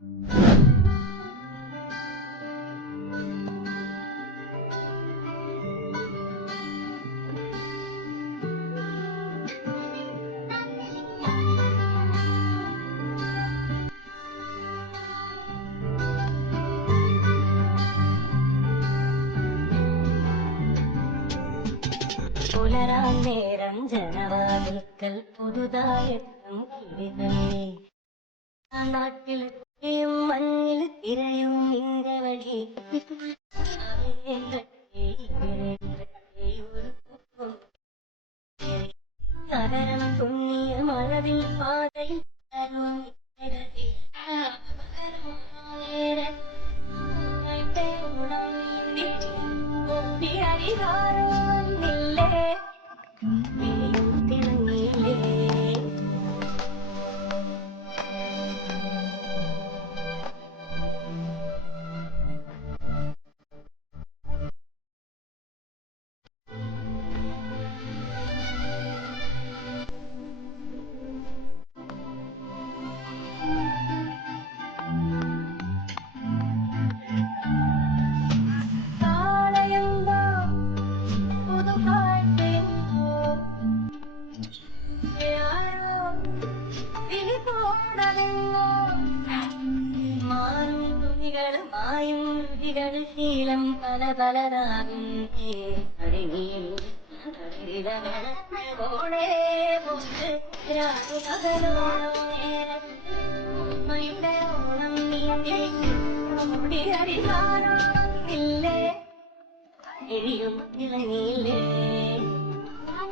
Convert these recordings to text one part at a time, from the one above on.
you புலராம் நேரம் ஜனவாதிக்கல் புதுதாயத்தம் கிளிதமே நாட்டில் மண்ணில் திரையும் இந்த வழி തുണികൾ മായും രുചികൾ ശീലം പല പലതാകും ഓണേ നീന്തി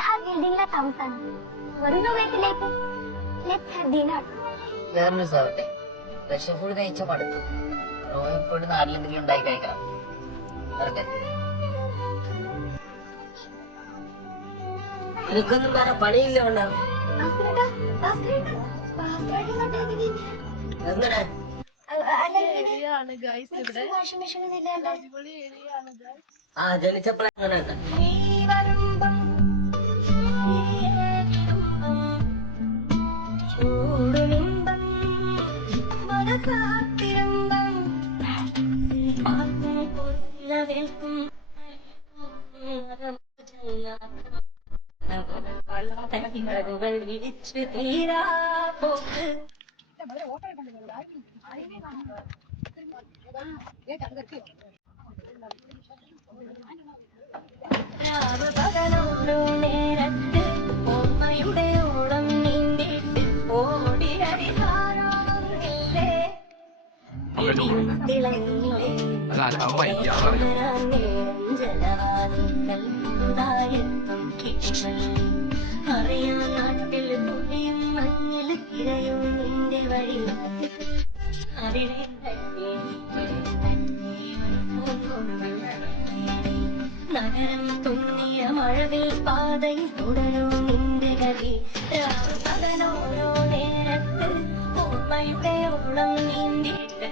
ആ ബിൽഡിംഗിലെ താമസാണ്. വരുന്ന വീട്ടിലേക്ക്. ലെറ്റ്സ് ഹാവ് ഡിന്നർ വേറൊരു സാറട്ടെ വിഷം ഫുഡ് കഴിച്ച മടുത്തു. റോയൽ ഫുഡ് നാട്ടിലെന്തെങ്കിലും ഉണ്ടായി കഴിക്കാം. വരട്ടെ എനിക്കൊന്നും വേറെ പണിയില്ല ഉണ്ടാവും ആ ജനിച്ചപ്പോഴെങ്ങനെ നേരത്ത് ഓർമ്മയുടെ ഓളം നീണ്ടിട്ട് ഓടി അരിഹാരമില്ലേ തിളങ്ങില്ലേ കിളികൾ. അറിയാൻ നാട്ടിൽ ഇതയോ നിന്റെ വഴി അവിടെ നഗരം തുന്നിയ മഴവിൽ പാതയിൽ തുടരൂ നിന്റെ കളി രാവണോരോ നേരത്ത് ഓർമ്മയുടെ ഓളം നീന്തിയിട്ട്